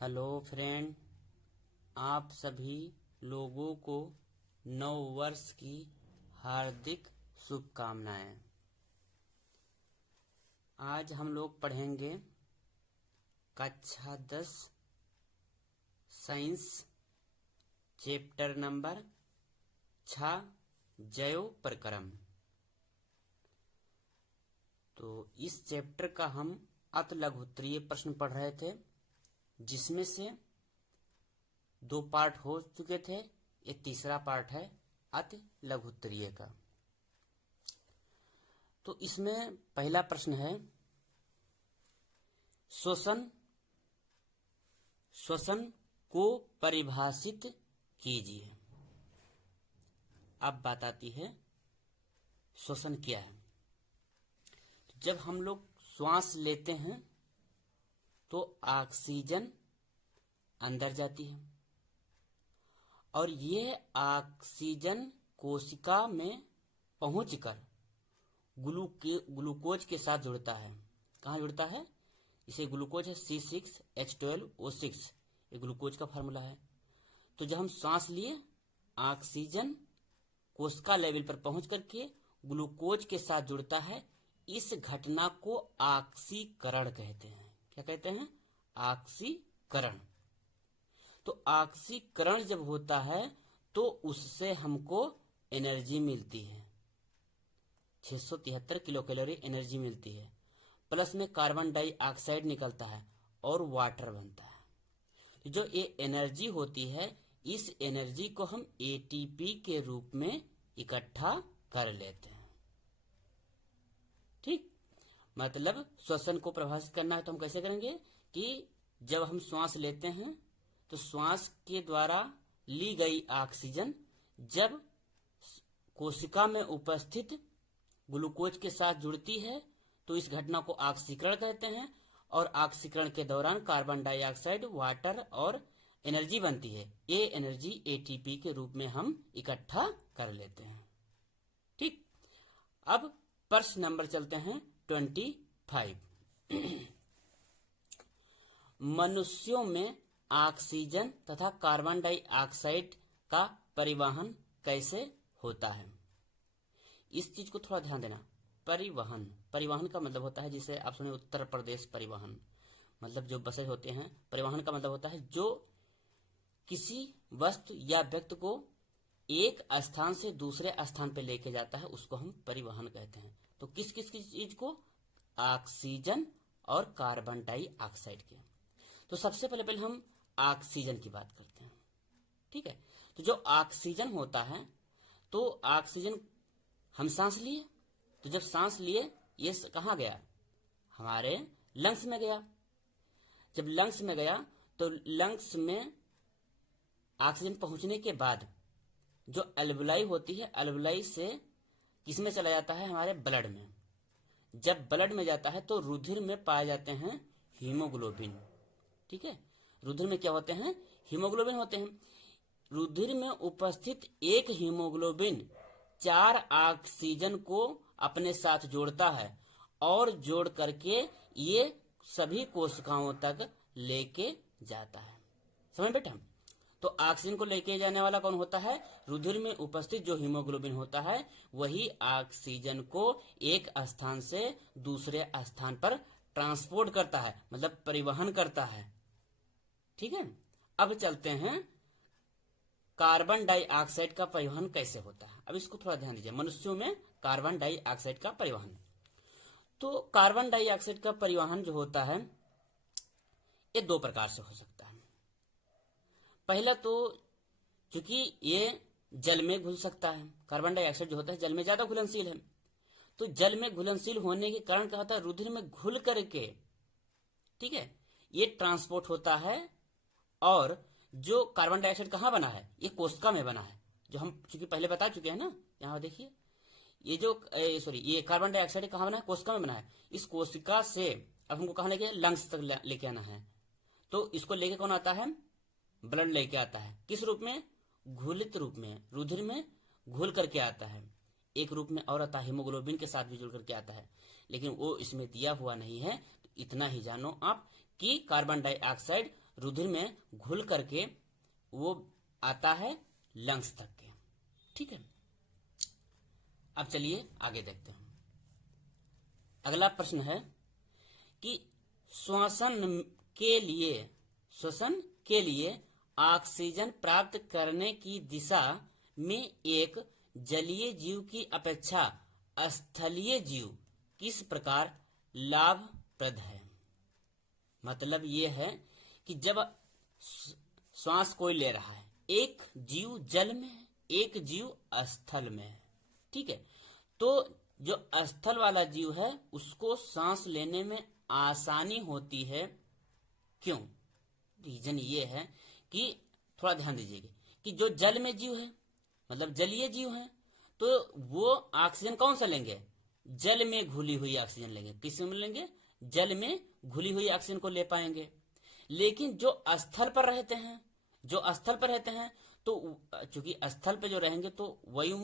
Hello friend, आप सभी लोगों को नव वर्ष की हार्दिक शुभकामनाएं। आज हम लोग पढ़ेंगे कक्षा 10 साइंस चैप्टर नंबर 6 जैव प्रक्रम। तो इस चैप्टर का हम अति लघुत्तरीय प्रश्न पढ़ रहे थे, जिसमें से 2 पार्ट हो चुके थे। ये तीसरा पार्ट है अति लघुत्तरीय का। तो इसमें पहला प्रश्न है, श्वसन को परिभाषित कीजिए। अब बात आती है श्वसन क्या है। तो जब हम लोग श्वास लेते हैं तो ऑक्सीजन अंदर जाती है और ये ऑक्सीजन कोशिका में पहुंचकर ग्लूकोज के साथ जुड़ता है। कहाँ जुड़ता है? इसे ग्लूकोज है C6H12O6, ये ग्लूकोज का फार्मूला है। तो जब हम सांस लिए, ऑक्सीजन कोशिका लेवल पर पहुंच करके ग्लूकोज के साथ जुड़ता है। इस घटना को ऑक्सीकरण कहते हैं। क्या कहते हैं? ऑक्सीकरण। तो ऑक्सीकरण जब होता है तो उससे हमको एनर्जी मिलती है, 673 किलो कैलोरी एनर्जी मिलती है। प्लस में कार्बन डाइऑक्साइड निकलता है और वाटर बनता है। जो ये एनर्जी होती है, इस एनर्जी को हम एटीपी के रूप में इकट्ठा कर लेते हैं। ठीक, मतलब श्वसन को प्रभावित करना है तो हम कैसे करेंगे कि जब हम श्वास लेते हैं तो श्वास के द्वारा ली गई ऑक्सीजन जब कोशिका में उपस्थित ग्लूकोज के साथ जुड़ती है तो इस घटना को ऑक्सीकरण कहते हैं। और ऑक्सीकरण के दौरान कार्बन डाइऑक्साइड, वाटर और एनर्जी बनती है। ये एनर्जी एटीपी के रूप में हम इकट्ठा कर लेते हैं। ठीक, अब प्रश्न नंबर चलते हैं 25। मनुष्यों में ऑक्सीजन तथा कार्बन डाइऑक्साइड का परिवहन कैसे होता है? इस चीज को थोड़ा ध्यान देना। परिवहन का मतलब होता है, जिसे आप सुने उत्तर प्रदेश परिवहन, मतलब जो बसें होते हैं। परिवहन का मतलब होता है जो किसी वस्तु या व्यक्ति को एक स्थान से दूसरे स्थान पर लेके जाता है, उसको हम परिवहन कहते हैं। तो किस किस चीज को? ऑक्सीजन और कार्बन डाइऑक्साइड के। तो सबसे पहले हम ऑक्सीजन की बात करते हैं। ठीक है, तो जो ऑक्सीजन होता है, तो ऑक्सीजन हम सांस लिए, तो जब सांस लिए ये कहाँ गया? हमारे लंग्स में गया। जब लंग्स में गया तो लंग्स में ऑक्सीजन पहुंचने के बाद जो अल्वुलाई होती है, अल्वुलाई से किसमें चला जाता है? हमारे ब्लड में। जब ब्लड में जाता है तो रुधिर में पाए जाते हैं हीमोग्लोबिन। ठीक है, रुधिर में क्या होते हैं? हीमोग्लोबिन होते हैं। रुधिर में उपस्थित एक हीमोग्लोबिन 4 ऑक्सीजन को अपने साथ जोड़ता है और जोड़ करके ये सभी कोशिकाओं तक लेके जाता है। समझ बेटा? तो ऑक्सीजन को लेके जाने वाला कौन होता है? रुधिर में उपस्थित जो हीमोग्लोबिन होता है, वही ऑक्सीजन को एक स्थान से दूसरे स्थान पर ट्रांसपोर्ट करता है, मतलब परिवहन करता है। ठीक है, अब चलते हैं कार्बन डाइऑक्साइड का परिवहन कैसे होता है। अब इसको थोड़ा ध्यान दीजिए। मनुष्यों में कार्बन डाइऑक्साइड का परिवहन। तो कार्बन डाइऑक्साइड का परिवहन जो होता है, ये 2 प्रकार से हो सकता है। पहला तो चूंकि ये जल में घुल सकता है, कार्बन डाइऑक्साइड जो होता है जल में ज्यादा घुलनशील है, तो जल में घुलनशील होने के कारण क्या होता है? रुधिर में घुल करके, ठीक है, ये ट्रांसपोर्ट होता है। और जो कार्बन डाइऑक्साइड कहाँ बना है? ये कोशिका में बना है, जो हम चूंकि पहले बता चुके हैं ना। यहाँ देखिए, ये जो ये कार्बन डाइऑक्साइड कहाँ बना है? कोशिका में बना है। इस कोशिका से अब हमको कहाँ लेके? लंग्स तक लेके आना है। तो इसको लेके कौन आता है? ब्लड लेके आता है। किस रूप में? घुलित रूप में, रुधिर में घुल करके आता है। एक रूप में और आता है, हीमोग्लोबिन के साथ भी जुड़ करके आता है, लेकिन वो इसमें दिया हुआ नहीं है। तो इतना ही जानो आप कि कार्बन डाइऑक्साइड रुधिर में घुल करके वो आता है लंग्स तक के। ठीक है, अब चलिए आगे देखते हैं। अगला प्रश्न है कि श्वसन के लिए ऑक्सीजन प्राप्त करने की दिशा में एक जलीय जीव की अपेक्षा स्थलीय जीव किस प्रकार लाभप्रद है। मतलब ये है कि जब श्वास कोई ले रहा है, एक जीव जल में है, एक जीव स्थल में है। ठीक है, तो जो स्थल वाला जीव है उसको सांस लेने में आसानी होती है। क्यों? रीजन ये है कि थोड़ा ध्यान दीजिएगा कि जो जल में जीव है, मतलब जलीय जीव है, तो वो ऑक्सीजन कौन सा लेंगे? जल में घुली हुई ऑक्सीजन लेंगे। किस में लेंगे? जल में घुली हुई ऑक्सीजन को ले पाएंगे। लेकिन जो स्थल पर रहते हैं, तो चूंकि स्थल पे जो रहेंगे तो वायु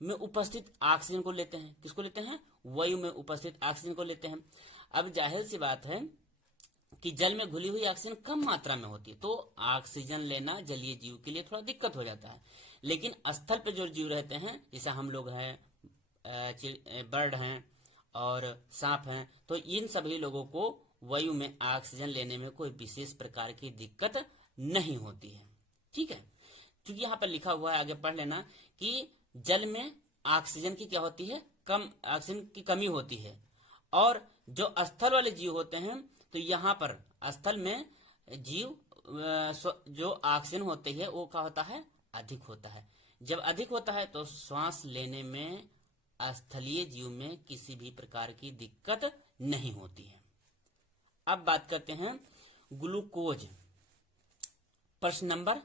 में उपस्थित ऑक्सीजन को लेते हैं। किसको लेते हैं? वायु में उपस्थित ऑक्सीजन को लेते हैं। अब जाहिर सी बात है कि जल में घुली हुई ऑक्सीजन कम मात्रा में होती है, तो ऑक्सीजन लेना जलीय जीव के लिए थोड़ा दिक्कत हो जाता है। लेकिन स्थल पे जो जीव रहते हैं, जैसे हम लोग हैं, बर्ड हैं और सांप हैं, तो इन सभी लोगों को वायु में ऑक्सीजन लेने में कोई विशेष प्रकार की दिक्कत नहीं होती है। ठीक है, क्योंकि यहाँ पर लिखा हुआ है, आगे पढ़ लेना, कि जल में ऑक्सीजन की क्या होती है? कम ऑक्सीजन की कमी होती है। और जो स्थल वाले जीव होते हैं, तो यहाँ पर स्थल में जीव जो ऑक्सीजन होती है वो क्या होता है? अधिक होता है। जब अधिक होता है तो श्वास लेने में स्थलीय जीव में किसी भी प्रकार की दिक्कत नहीं होती है। अब बात करते हैं ग्लूकोज। प्रश्न नंबर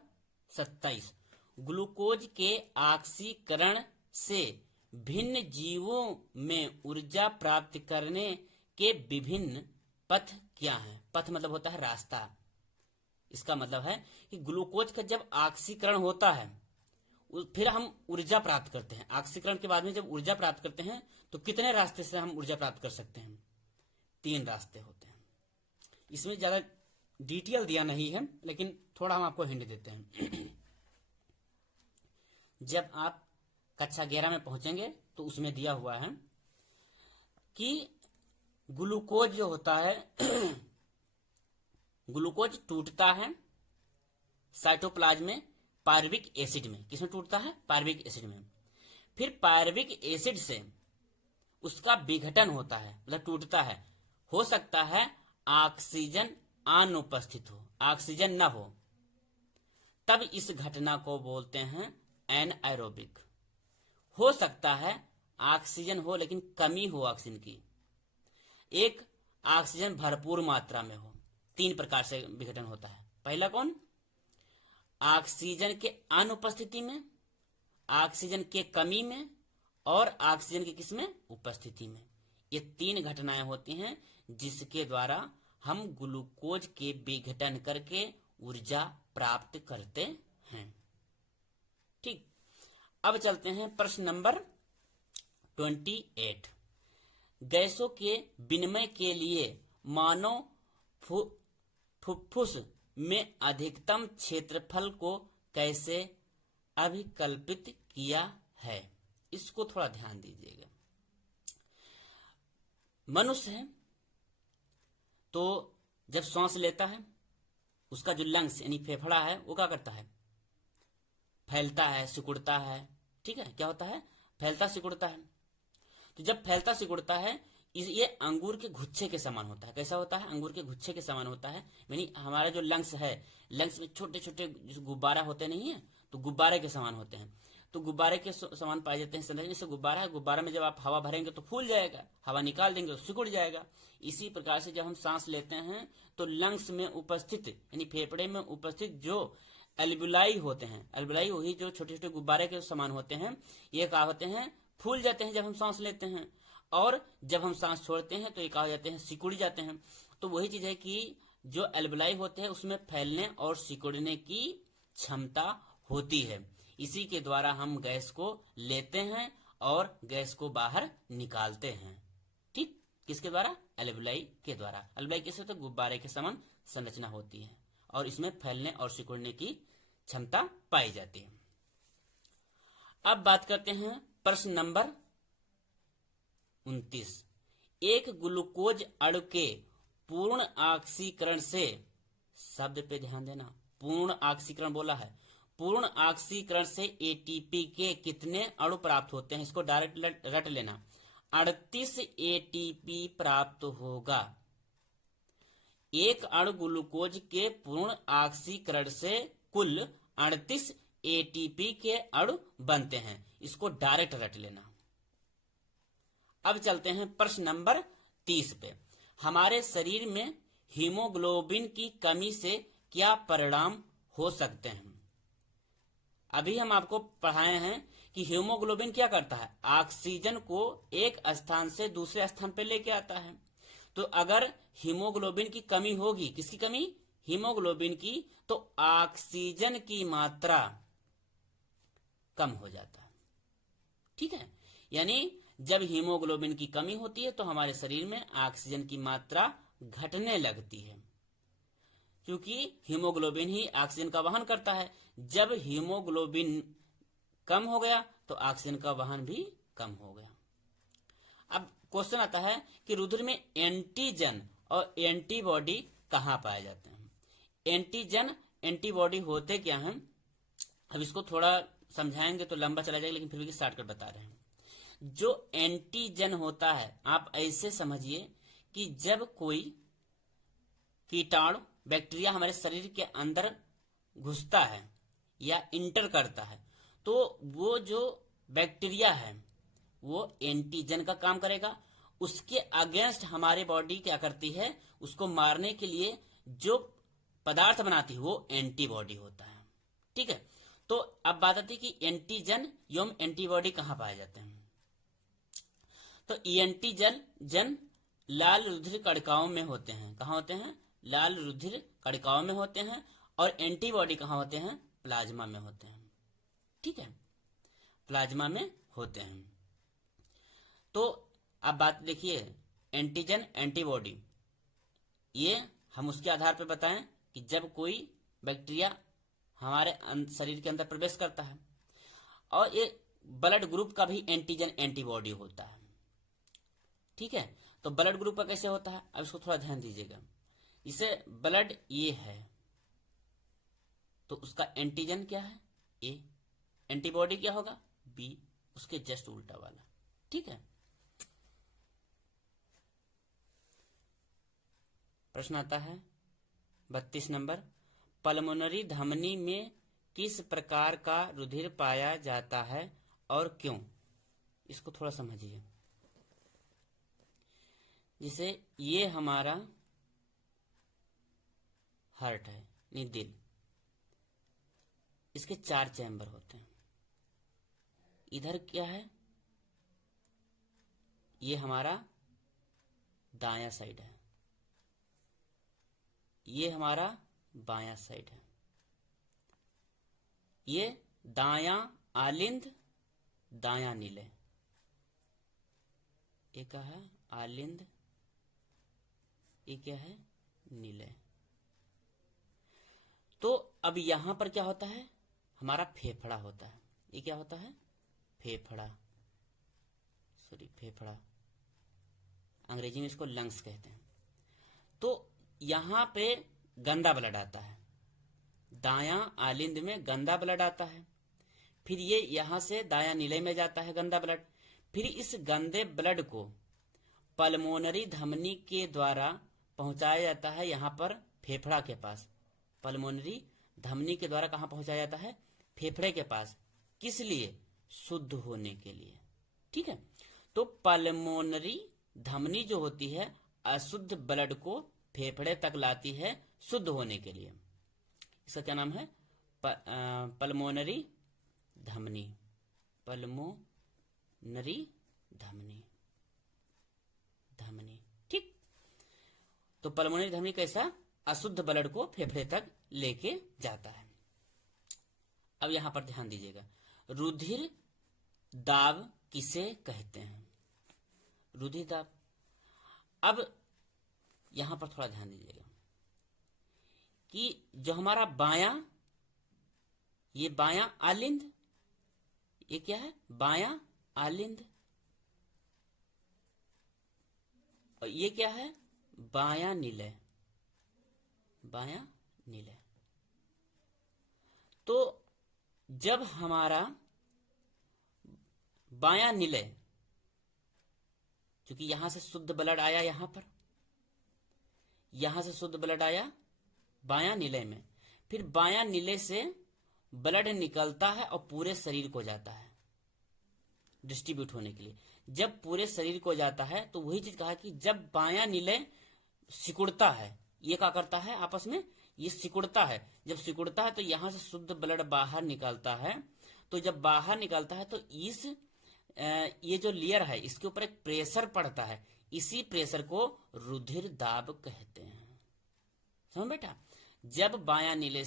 27। ग्लूकोज के ऑक्सीकरण से भिन्न जीवों में ऊर्जा प्राप्त करने के विभिन्न पथ क्या हैं? पथ मतलब होता है रास्ता। इसका मतलब है कि ग्लूकोज का जब ऑक्सीकरण होता है फिर हम ऊर्जा प्राप्त करते हैं। ऑक्सीकरण के बाद में जब ऊर्जा प्राप्त करते हैं तो कितने रास्ते से हम ऊर्जा प्राप्त कर सकते हैं? 3 रास्ते होते हैं। इसमें ज्यादा डिटेल दिया नहीं है, लेकिन थोड़ा हम आपको हिंट देते हैं। जब आप कक्षा 11 में पहुंचेंगे तो उसमें दिया हुआ है कि ग्लूकोज जो होता है ग्लूकोज टूटता है साइटोप्लाज्म में पायरुविक एसिड में। किसमें टूटता है? पायरुविक एसिड में। फिर पायरुविक एसिड से उसका विघटन होता है, मतलब टूटता है। हो सकता है ऑक्सीजन अनुपस्थित हो, ऑक्सीजन न हो, तब इस घटना को बोलते हैं एनएरोबिक। हो सकता है ऑक्सीजन हो लेकिन कमी हो ऑक्सीजन की, एक ऑक्सीजन भरपूर मात्रा में हो। 3 प्रकार से विघटन होता है। पहला कौन? ऑक्सीजन के अनुपस्थिति में, ऑक्सीजन के कमी में और ऑक्सीजन की किसमें? उपस्थिति में। ये 3 घटनाएं होती हैं जिसके द्वारा हम ग्लूकोज के विघटन करके ऊर्जा प्राप्त करते हैं। ठीक, अब चलते हैं प्रश्न नंबर 28। गैसों के विनिमय के लिए मानव फुफ्फुस में अधिकतम क्षेत्रफल को कैसे अभिकल्पित किया है? इसको थोड़ा ध्यान दीजिएगा। मनुष्य है तो जब सांस लेता है उसका जो लंग्स यानी फेफड़ा है वो क्या करता है? फैलता है, सिकुड़ता है। ठीक है, क्या होता है? फैलता सिकुड़ता है। तो जब फैलता सिकुड़ता है ये अंगूर के गुच्छे के समान होता है। कैसा होता है? अंगूर के गुच्छे के समान होता है। यानी हमारा जो लंग्स है, लंग्स में छोटे छोटे गुब्बारा होते नहीं है, तो गुब्बारे के समान होते हैं। तो गुब्बारे के समान पाए जाते हैं संरचना। जैसे गुब्बारा है, गुब्बारा में जब आप हवा भरेंगे तो फूल जाएगा, हवा निकाल देंगे तो सिकुड़ जाएगा। इसी प्रकार से जब हम सांस लेते हैं तो लंग्स में उपस्थित यानी फेफड़े में उपस्थित जो एल्बुलाई होते हैं, एल्बुलाई वही जो छोटे छोटे गुब्बारे के समान होते हैं, ये क्या होते हैं? फूल जाते हैं जब हम सांस लेते हैं, और जब हम सांस छोड़ते हैं तो ये क्या हो जाते हैं? सिकुड़ जाते हैं। तो वही चीज है कि जो एल्बुलाई होते हैं उसमें फैलने और सिकुड़ने की क्षमता होती है। इसी के द्वारा हम गैस को लेते हैं और गैस को बाहर निकालते हैं। ठीक, किसके द्वारा? एल्बुलाई के द्वारा। एल्बुलाई कैसे होता है? गुब्बारे के समान संरचना होती है और इसमें फैलने और सिकुड़ने की क्षमता पाई जाती है। अब बात करते हैं प्रश्न नंबर 29। एक ग्लूकोज अणु के पूर्ण ऑक्सीकरण से, शब्द पे ध्यान देना, पूर्ण ऑक्सीकरण बोला है, पूर्ण ऑक्सीकरण से एटीपी के कितने अणु प्राप्त होते हैं? इसको डायरेक्ट रट लेना। 38 एटीपी प्राप्त होगा। एक अणु ग्लूकोज के पूर्ण ऑक्सीकरण से कुल 38 एटीपी के अणु बनते हैं। इसको डायरेक्ट रट लेना। अब चलते हैं प्रश्न नंबर 30 पे। हमारे शरीर में हीमोग्लोबिन की कमी से क्या परिणाम हो सकते हैं? अभी हम आपको पढ़ाए हैं कि हीमोग्लोबिन क्या करता है, ऑक्सीजन को एक स्थान से दूसरे स्थान पर लेके आता है। तो अगर हीमोग्लोबिन की कमी होगी, किसकी कमी? हीमोग्लोबिन की, तो ऑक्सीजन की मात्रा कम हो जाता है। ठीक है, यानी जब हीमोग्लोबिन की कमी होती है तो हमारे शरीर में ऑक्सीजन की मात्रा घटने लगती है, क्योंकि हीमोग्लोबिन ही ऑक्सीजन का वहन करता है। जब हीमोग्लोबिन कम हो गया तो ऑक्सीजन का वहन भी कम हो गया। अब क्वेश्चन आता है कि रुधिर में एंटीजन और एंटीबॉडी कहाँ पाए जाते हैं? एंटीजन एंटीबॉडी होते क्या हैं? अब इसको थोड़ा समझाएंगे तो लंबा चला जाएगा, लेकिन फिर भी स्टार्ट कर बता रहे हैं। जो एंटीजन होता है, आप ऐसे समझिए कि जब कोई कीटाणु बैक्टीरिया हमारे शरीर के अंदर घुसता है या इंटर करता है, तो वो जो बैक्टीरिया है वो एंटीजन का काम करेगा। उसके अगेंस्ट हमारे बॉडी क्या करती है, उसको मारने के लिए जो पदार्थ बनाती है वो एंटीबॉडी होता है। ठीक है, तो अब बात आती है कि एंटीजन एवं एंटीबॉडी कहाँ पाए जाते हैं? तो एंटीजन लाल रुधिर कणिकाओं में होते हैं। कहाँ होते हैं? लाल रुधिर कणिकाओं में होते हैं। और एंटीबॉडी कहाँ होते हैं? प्लाज्मा में होते हैं। ठीक है, प्लाज्मा में होते हैं। तो अब बात देखिए, एंटीजन एंटीबॉडी, ये हम उसके आधार पर बताएं कि जब कोई बैक्टीरिया हमारे शरीर के अंदर प्रवेश करता है, और ये ब्लड ग्रुप का भी एंटीजन एंटीबॉडी होता है। ठीक है, तो ब्लड ग्रुप का कैसे होता है, अब इसको थोड़ा ध्यान दीजिएगा। इसे ब्लड ए है तो उसका एंटीजन क्या है? ए। एंटीबॉडी क्या होगा? बी, उसके जस्ट उल्टा वाला। ठीक है, प्रश्न आता है 32 नंबर। पल्मोनरी धमनी में किस प्रकार का रुधिर पाया जाता है और क्यों? इसको थोड़ा समझिए। जिसे ये हमारा हार्ट है, नहीं दिल, इसके 4 चैम्बर होते हैं। इधर क्या है? ये हमारा दायां साइड है, ये हमारा बायां साइड है। ये दायां आलिंद, दायां नीले। ये क्या है? आलिंद, ये क्या है? नीले। तो अब यहां पर क्या होता है? हमारा फेफड़ा होता है। ये क्या होता है? फेफड़ा, सॉरी फेफड़ा, अंग्रेजी में इसको लंग्स कहते हैं। तो यहां पे गंदा ब्लड आता है, दायां आलिंद में गंदा ब्लड आता है। फिर ये यहां से दायां नीले में जाता है गंदा ब्लड। फिर इस गंदे ब्लड को पल्मोनरी धमनी के द्वारा पहुंचाया जाता है यहां पर फेफड़ा के पास। पल्मोनरी धमनी के द्वारा कहां पहुंचाया जाता है? फेफड़े के पास। किस लिए? शुद्ध होने के लिए। ठीक है, तो पल्मोनरी धमनी जो होती है अशुद्ध ब्लड को फेफड़े तक लाती है शुद्ध होने के लिए। इसका क्या नाम है? पल्मोनरी धमनी। पल्मोनरी धमनी, धमनी। ठीक, तो पल्मोनरी धमनी कैसा? अशुद्ध ब्लड को फेफड़े तक लेके जाता है। अब यहां पर ध्यान दीजिएगा, रुधिर दाब किसे कहते हैं? रुधिर दाब। अब यहां पर थोड़ा ध्यान दीजिएगा कि जो हमारा बायां, ये बायां आलिंद, ये क्या है, बायां आलिंद, और ये क्या है, बायां निलय, बायां निलय। तो जब हमारा बायां निलय, क्योंकि यहां से शुद्ध ब्लड आया, यहां से शुद्ध ब्लड आया बायां निलय में, फिर बायां निलय से ब्लड निकलता है और पूरे शरीर को जाता है डिस्ट्रीब्यूट होने के लिए। जब पूरे शरीर को जाता है तो वही चीज कहा कि जब बायां निलय सिकुड़ता है, ये क्या करता है आपस में, ये सिकुड़ता है। जब सिकुड़ता है तो यहां से शुद्ध ब्लड बाहर निकलता है। तो जब बाहर निकलता है तो इस ये जो लेयर है इसके ऊपर एक प्रेशर पड़ता है, इसी प्रेशर को रुधिर दाब कहते हैं। समझ बेटा, जब बायां नीले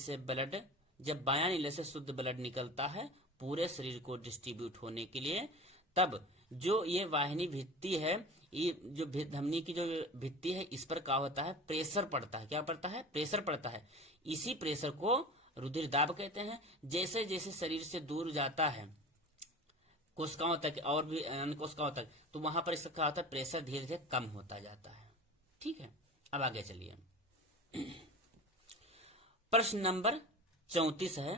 से शुद्ध ब्लड निकलता है पूरे शरीर को डिस्ट्रीब्यूट होने के लिए, तब जो ये वाहिनी भित्ति है, ये जो धमनी की जो भित्ति है, इस पर क्या होता है, प्रेशर पड़ता है। क्या पड़ता है, प्रेशर पड़ता है। इसी प्रेशर को रुधिर दाब कहते हैं। जैसे जैसे शरीर से दूर जाता है कोशिकाओं तक और भी अन्य कोशिकाओं तक, तो वहां पर इसका क्या होता है, प्रेशर धीरे धीरे कम होता जाता है। ठीक है, अब आगे चलिए। प्रश्न नंबर 34 है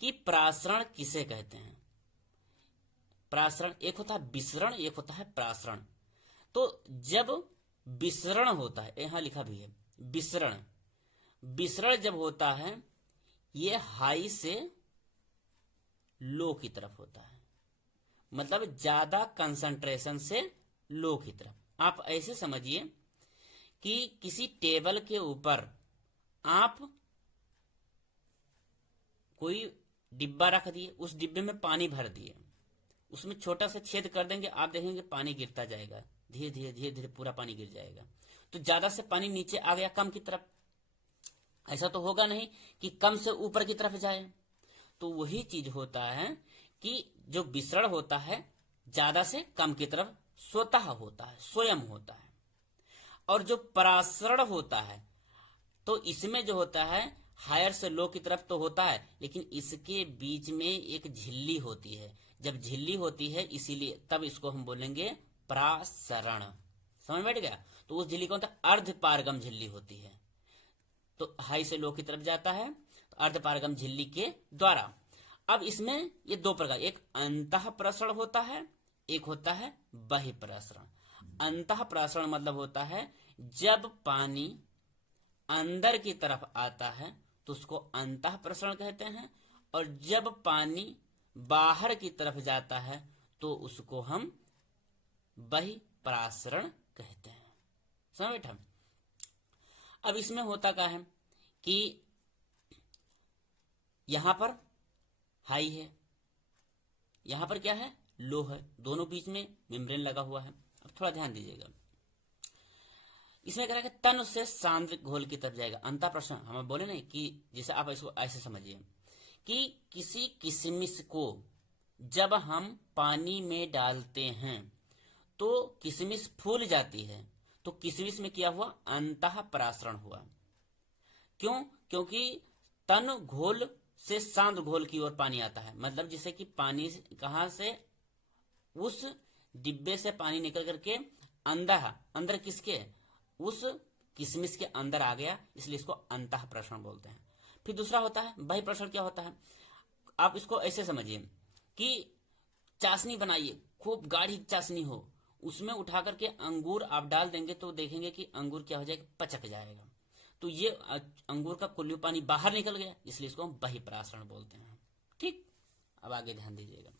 कि प्रासरण किसे कहते हैं। प्रासरण, एक होता है विसरण, एक होता है प्रासरण। तो जब विसरण होता है, यहां लिखा भी है विसरण जब होता है, ये हाई से लो की तरफ होता है, मतलब ज्यादा कंसंट्रेशन से लो की तरफ। आप ऐसे समझिए कि किसी टेबल के ऊपर आप कोई डिब्बा रख दिए, उस डिब्बे में पानी भर दिए, उसमें छोटा सा छेद कर देंगे, आप देखेंगे पानी गिरता जाएगा, धीरे धीरे पूरा पानी गिर जाएगा। तो ज्यादा से पानी नीचे आ गया कम की तरफ, ऐसा तो होगा नहीं कि कम से ऊपर की तरफ जाए। तो वही चीज होता है कि जो विसरण होता है ज्यादा से कम की तरफ स्वतः होता है, स्वयं होता है। और जो परासरण होता है तो इसमें जो होता है हायर से लो की तरफ तो होता है, लेकिन इसके बीच में एक झिल्ली होती है। जब झिल्ली होती है इसीलिए तब इसको हम बोलेंगे प्रासरण। समझ बैठ गया। तो उस झिल्ली को अर्ध पारगम झिल्ली होती है, तो हाई से लो की तरफ जाता है तो अर्ध पारगम झिल्ली के द्वारा। अब इसमें ये दो प्रकार, एक अंतः प्रसरण होता है, एक होता है बहिर्प्रसरण। अंतः प्रसरण मतलब होता है जब पानी अंदर की तरफ आता है तो उसको अंतः प्रसरण कहते हैं, और जब पानी बाहर की तरफ जाता है तो उसको हम बहिर्प्रसरण कहते हैं। समझ बैठा। अब इसमें होता क्या है कि यहां पर हाई है, यहां पर क्या है, लो है, दोनों बीच में मेम्ब्रेन लगा हुआ है। अब थोड़ा ध्यान दीजिएगा, इसमें कह रहा है कि तन से सांद्र घोल की तरफ जाएगा। अंतः प्रश्न हम बोले नहीं कि जैसे आप इसको ऐसे समझिए कि किसी किशमिश को जब हम पानी में डालते हैं तो किशमिश फूल जाती है, तो किशमिश में क्या हुआ, अंतः परासरण हुआ। क्यों, क्योंकि तन घोल से सांद्र घोल की ओर पानी आता है, मतलब जिससे कि पानी कहां से, उस डिब्बे से पानी निकल करके अंदर किसके, उस किशमिश के अंदर आ गया, इसलिए इसको अंतः प्रसरण बोलते हैं। फिर दूसरा होता है बहिर्प्रसरण। क्या होता है, आप इसको ऐसे समझिए कि चाशनी बनाइए, खूब गाढ़ी चाशनी हो, उसमें उठा करके अंगूर आप डाल देंगे तो देखेंगे कि अंगूर क्या हो जाएगा, पचक जाएगा। तो ये अंगूर का कुल्लू पानी बाहर निकल गया, इसलिए इसको हम बहिर्प्रसरण बोलते हैं। ठीक, अब आगे ध्यान दीजिएगा।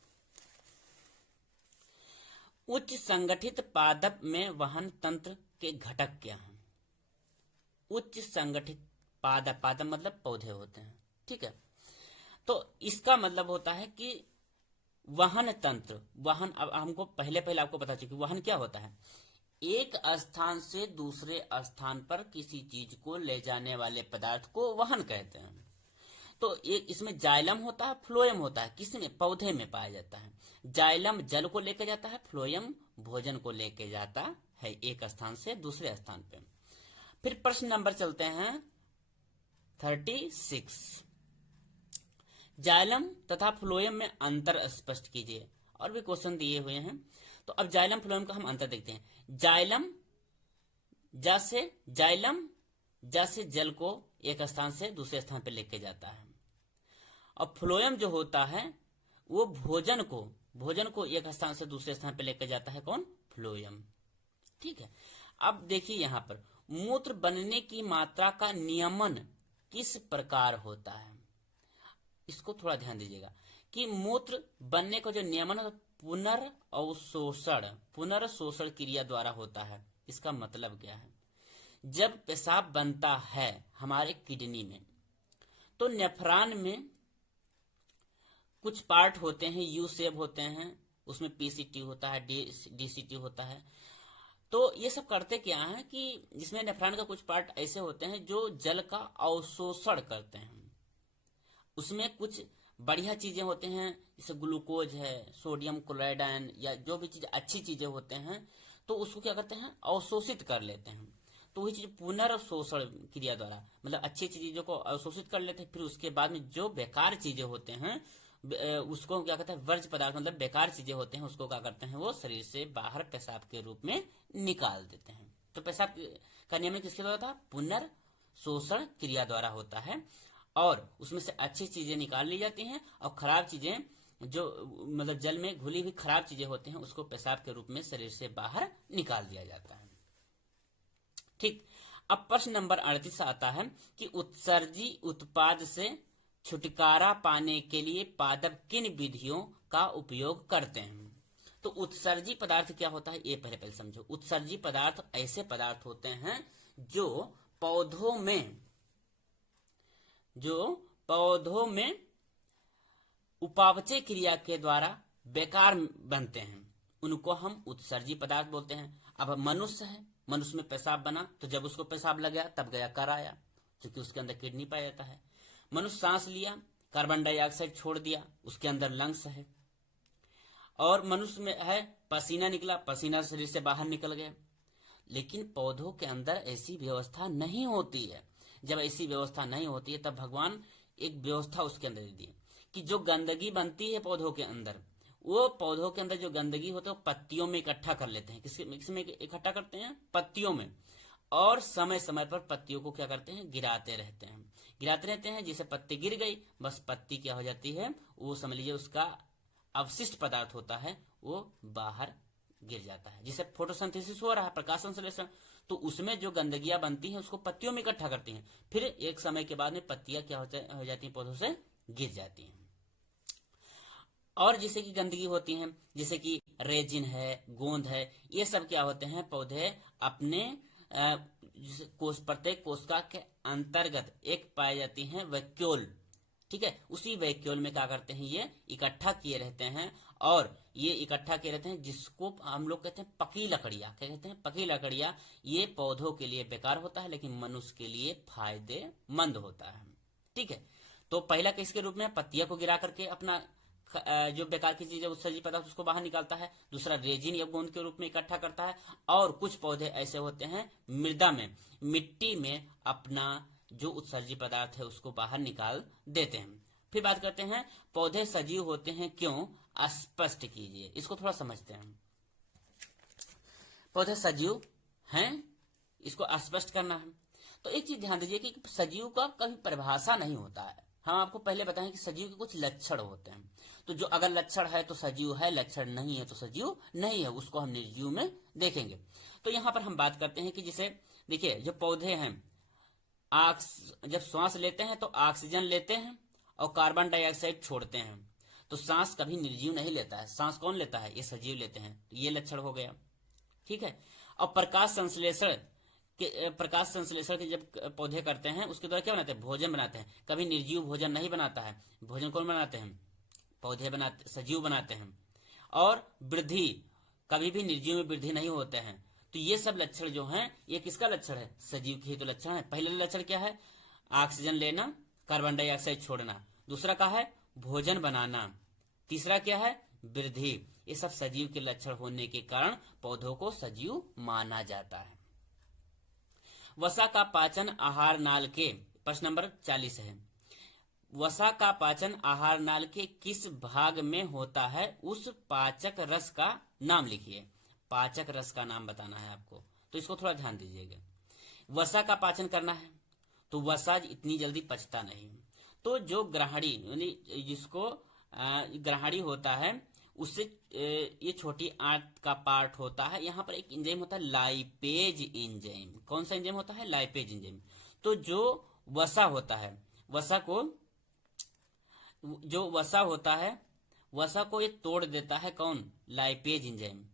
उच्च संगठित पादप में वहन तंत्र के घटक क्या हैं। उच्च संगठित पादप मतलब पौधे होते हैं। ठीक है, तो इसका मतलब होता है कि वहन तंत्र, वहन, अब हमको पहले आपको बता चुकी, वहन क्या होता है, एक स्थान से दूसरे स्थान पर किसी चीज को ले जाने वाले पदार्थ को वहन कहते हैं। तो एक इसमें जाइलम होता है, फ्लोएम होता है, किसमें, पौधे में पाया जाता है। जाइलम जल को लेकर जाता है, फ्लोएम भोजन को लेकर जाता है एक स्थान से दूसरे स्थान पे। फिर प्रश्न नंबर चलते हैं 36। जाइलम तथा फ्लोएम में अंतर स्पष्ट कीजिए। और भी क्वेश्चन दिए हुए हैं, तो अब जाइलम फ्लोएम का हम अंतर देखते हैं। जाइलम जैसे जल को एक स्थान से दूसरे स्थान पर लेके जाता है, और फ्लोएम जो होता है वो भोजन को एक स्थान से दूसरे स्थान पर लेके जाता है। कौन? फ्लोएम। ठीक है। अब देखिए यहाँ पर मूत्र बनने की मात्रा का नियमन किस प्रकार होता है, इसको थोड़ा ध्यान दीजिएगा कि मूत्र बनने का जो नियमन है पुनर्शोषण क्रिया द्वारा होता है। इसका मतलब क्या है? जब पेशाब बनता है हमारे किडनी में, तो नेफ्रॉन में कुछ पार्ट होते हैं, यू शेप होते हैं, उसमें पीसीटी होता है, डीसीटी होता है। तो ये सब करते क्या है कि जिसमें नेफ्रॉन का कुछ पार्ट ऐसे होते हैं जो जल का अवशोषण करते हैं। उसमें कुछ बढ़िया चीजें होते हैं, जैसे ग्लूकोज है, सोडियम क्लोराइड आयन, या जो भी चीज अच्छी चीजें होते हैं, तो उसको क्या करते हैं? अवशोषित कर लेते हैं। तो वही चीज पुनर्शोषण क्रिया द्वारा, मतलब अच्छी चीजों को अवशोषित कर लेते हैं, फिर उसके बाद में जो बेकार चीजें होते हैं उसको क्या कहते हैं? वर्ज्य पदार्थ, मतलब बेकार चीजें होते हैं, उसको क्या करते हैं? वो शरीर से बाहर पेशाब के रूप में निकाल देते हैं। तो पेशाब का नियमन किसके द्वारा था? पुनर्शोषण क्रिया द्वारा होता है। और उसमें से अच्छी चीजें निकाल ली जाती हैं, और खराब चीजें जो मतलब जल में घुली हुई खराब चीजें होती हैं उसको पेशाब के रूप में शरीर से बाहर निकाल दिया जाता है। ठीक। अब प्रश्न नंबर 38 आता है कि उत्सर्जी उत्पाद से छुटकारा पाने के लिए पादप किन विधियों का उपयोग करते हैं? तो उत्सर्जी पदार्थ क्या होता है ये पहले समझो। उत्सर्जी पदार्थ ऐसे पदार्थ होते हैं जो पौधों में उपापचय क्रिया के द्वारा बेकार बनते हैं, उनको हम उत्सर्जी पदार्थ बोलते हैं। अब मनुष्य है, मनुष्य में पेशाब बना, तो जब उसको पेशाब लग गया तब गया कर आया, क्योंकि उसके अंदर किडनी पाया जाता है। मनुष्य सांस लिया, कार्बन डाइऑक्साइड छोड़ दिया, उसके अंदर लंग्स है। और मनुष्य में है पसीना निकला, पसीना शरीर से बाहर निकल गया। लेकिन पौधों के अंदर ऐसी व्यवस्था नहीं होती है। जब ऐसी व्यवस्था नहीं होती है तब भगवान एक व्यवस्था उसके अंदर दे दी कि जो गंदगी बनती है पौधों के अंदर, वो पौधों के अंदर जो गंदगी होती है वो पत्तियों में इकट्ठा कर लेते हैं। किसमें इकट्ठा करते हैं? पत्तियों में। और समय समय पर पत्तियों को क्या करते हैं? गिराते रहते हैं। जैसे पत्ती गिर गई, बस पत्ती क्या हो जाती है? वो समझ लीजिए उसका अवशिष्ट पदार्थ होता है वो बाहर गिर जाता है। जैसे फोटोसिंथेसिस हो रहा है, प्रकाश संश्लेषण, तो उसमें जो गंदगियां बनती हैं उसको पत्तियों में इकट्ठा करती हैं, फिर एक समय के बाद में पत्तियां क्या हो जाती हैं? पौधों से गिर जाती हैं। और जैसे कि गंदगी होती है, जैसे कि रेजिन है, गोंद है, ये सब क्या होते हैं? पौधे अपने प्रत्येक कोशिका के अंतर्गत एक पाई जाती हैं वैक्यूल। ठीक है, उसी वैक्यूल में क्या करते हैं? ये इकट्ठा किए रहते हैं, और ये इकट्ठा किए रहते हैं जिसको हम लोग कहते हैं पकी लकड़ियां। क्या कहते हैं? पकी लकड़ियां। ये पौधों के लिए बेकार होता है लेकिन मनुष्य के लिए फायदेमंद होता है। ठीक है, तो पहला किसके रूप में? पत्तियां को गिरा करके अपना जो बेकार की चीज है उत्सर्जी पदार्थ उसको बाहर निकालता है। दूसरा रेजिन या गोंद के रूप में इकट्ठा करता है। और कुछ पौधे ऐसे होते हैं मृदा में, मिट्टी में अपना जो उत्सर्जी पदार्थ है उसको बाहर निकाल देते हैं। फिर बात करते हैं पौधे सजीव होते हैं क्यों? स्पष्ट कीजिए, इसको थोड़ा समझते हैं। पौधे सजीव हैं, इसको स्पष्ट करना है। तो एक चीज ध्यान दीजिए कि सजीव का कभी परिभाषा नहीं होता है। हम आपको पहले बताएं कि सजीव के कुछ लक्षण होते हैं, तो जो अगर लक्षण है तो सजीव है, लक्षण नहीं है तो सजीव नहीं है, उसको हम निर्जीव में देखेंगे। तो यहाँ पर हम बात करते हैं कि जैसे देखिए जो पौधे हैं जब श्वास लेते हैं तो ऑक्सीजन लेते हैं और कार्बन डाइऑक्साइड छोड़ते हैं। तो सांस कभी निर्जीव नहीं लेता है, सांस कौन लेता है? ये सजीव लेते हैं। ये लक्षण हो गया। ठीक है, और प्रकाश संश्लेषण के जब पौधे करते हैं उसके द्वारा क्या बनाते हैं? भोजन बनाते हैं। कभी निर्जीव भोजन नहीं बनाता है, भोजन कौन बनाते हैं? पौधे बनाते, सजीव बनाते हैं। और वृद्धि, कभी भी निर्जीव में वृद्धि नहीं होते हैं। तो ये सब लक्षण जो हैं ये किसका लक्षण है? सजीव के ही तो लक्षण है। पहले लक्षण क्या है? ऑक्सीजन लेना, कार्बन डाइऑक्साइड छोड़ना। दूसरा क्या है? भोजन बनाना। तीसरा क्या है? वृद्धि। ये सब सजीव के लक्षण होने के कारण पौधों को सजीव माना जाता है। वसा का पाचन आहार नाल के प्रश्न नंबर 40 है, वसा का पाचन आहार नाल के किस भाग में होता है, उस पाचक रस का नाम लिखिए। पाचक रस का नाम बताना है आपको, तो इसको थोड़ा ध्यान दीजिएगा। वसा का पाचन करना है तो वसा इतनी जल्दी पचता नहीं, तो जो ग्रहणी यानी जिसको ग्रहणी होता है उससे ये छोटी आंत का पार्ट होता है। यहाँ पर एक एंजाइम होता है लाइपेज एंजाइम। कौन सा एंजाइम होता है? Lipase enzyme. तो जो वसा होता है, वसा को जो वसा होता है वसा को ये तोड़ देता है कौन? Lipase enzyme.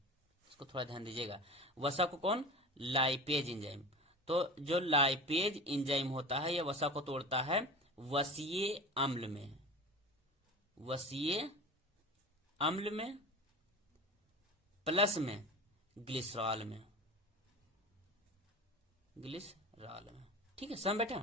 इसको थोड़ा ध्यान दीजिएगा। वसा को कौन? Lipase enzyme. तो जो लाइपेज एंजाइम होता है यह वसा को तोड़ता है वसीय अम्ल में, वसीय अम्ल में प्लस में ग्लिसरॉल में, ग्लिसरॉल में। ठीक है, समझ बैठे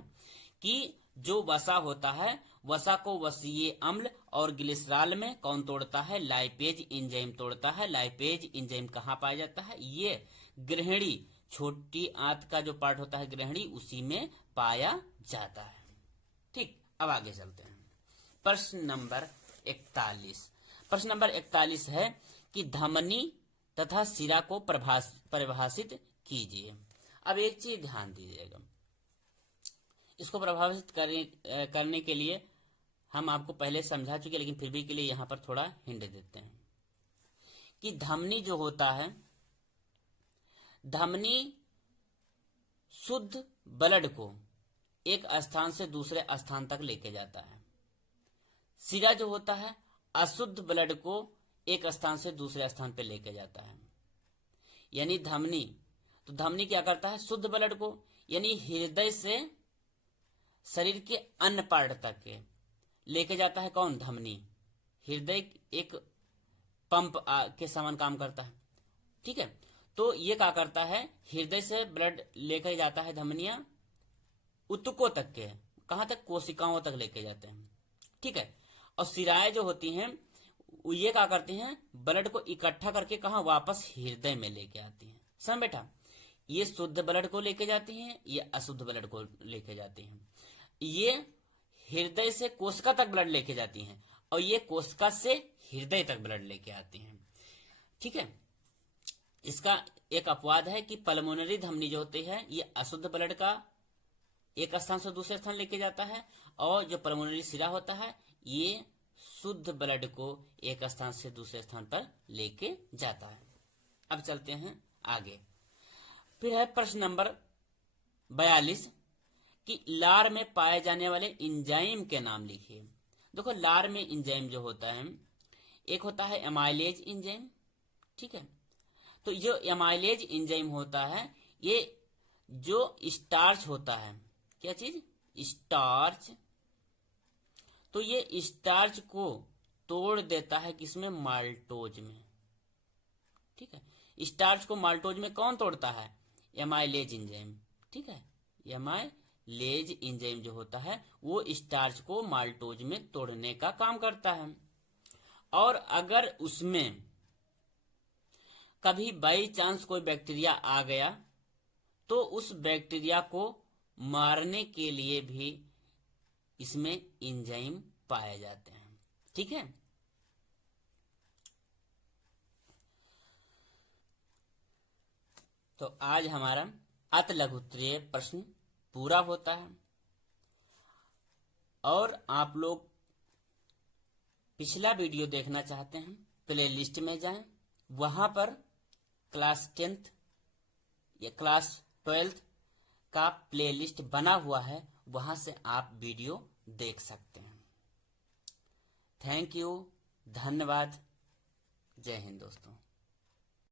कि जो वसा होता है वसा को वसीय अम्ल और ग्लिसरॉल में कौन तोड़ता है? लाइपेज एंजाइम तोड़ता है। लाइपेज एंजाइम कहाँ पाया जाता है? ये ग्रहणी, छोटी आंत का जो पार्ट होता है ग्रहणी, उसी में पाया जाता है। ठीक, अब आगे चलते हैं। प्रश्न नंबर 41। प्रश्न नंबर 41 है कि धमनी तथा शिरा को परिभाषित कीजिए। अब एक चीज ध्यान दीजिएगा, इसको प्रभावित करने के लिए हम आपको पहले समझा चुके, लेकिन फिर भी के लिए यहां पर थोड़ा हिंट देते हैं कि धमनी जो होता है, धमनी शुद्ध ब्लड को एक स्थान से दूसरे स्थान तक लेके जाता है। शिरा जो होता है अशुद्ध ब्लड को एक स्थान से दूसरे स्थान पे लेके जाता है। यानी धमनी, तो धमनी क्या करता है? शुद्ध ब्लड को यानी हृदय से शरीर के अन्य पार्ट तक के लेके जाता है। कौन? धमनी। हृदय एक पंप के समान काम करता है। ठीक है, तो ये क्या करता है? हृदय से ब्लड लेकर जाता है धमनियां ऊतकों तक के, कहां तक? कोशिकाओं तक लेके जाते हैं। ठीक है, और शिराएं जो होती हैं ये क्या करती हैं? ब्लड को इकट्ठा करके कहां? वापस हृदय में लेके आती हैं। समझ बेटा, ये शुद्ध ब्लड को लेके जाती हैं, ये अशुद्ध ब्लड को लेके जाती हैं। ये हृदय से कोशिका तक ब्लड लेके जाती हैं और ये कोशिका से हृदय तक ब्लड लेके आती हैं। ठीक है, इसका एक अपवाद है कि पल्मोनरी धमनी जो होती है ये अशुद्ध ब्लड का एक स्थान से दूसरे स्थान लेके जाता है, और जो पल्मोनरी शिरा होता है ये शुद्ध ब्लड को एक स्थान से दूसरे स्थान पर लेके जाता है। अब चलते हैं आगे। फिर है प्रश्न नंबर 42 कि लार में पाए जाने वाले एंजाइम के नाम लिखिए। देखो, लार में एंजाइम जो होता है, एक होता है एमाइलेज एंजाइम। ठीक है, तो जो एमाइलेज एंजाइम होता है ये जो स्टार्च होता है, क्या चीज? स्टार्च। तो ये स्टार्च को तोड़ देता है किसमें? माल्टोज में। ठीक है, स्टार्च को माल्टोज में कौन तोड़ता है? Amylase enzyme. ठीक है, एमाइलेज एंजाइम जो होता है वो स्टार्च को माल्टोज में तोड़ने का काम करता है। और अगर उसमें कभी बाई चांस कोई बैक्टीरिया आ गया तो उस बैक्टीरिया को मारने के लिए भी इसमें एंजाइम पाए जाते हैं। ठीक है, तो आज हमारा अति लघुत्तरीय प्रश्न पूरा होता है। और आप लोग पिछला वीडियो देखना चाहते हैं, प्लेलिस्ट में जाएं, वहां पर क्लास 10th या क्लास 12th का प्लेलिस्ट बना हुआ है, वहां से आप वीडियो देख सकते हैं। थैंक यू, धन्यवाद, जय हिंद दोस्तों।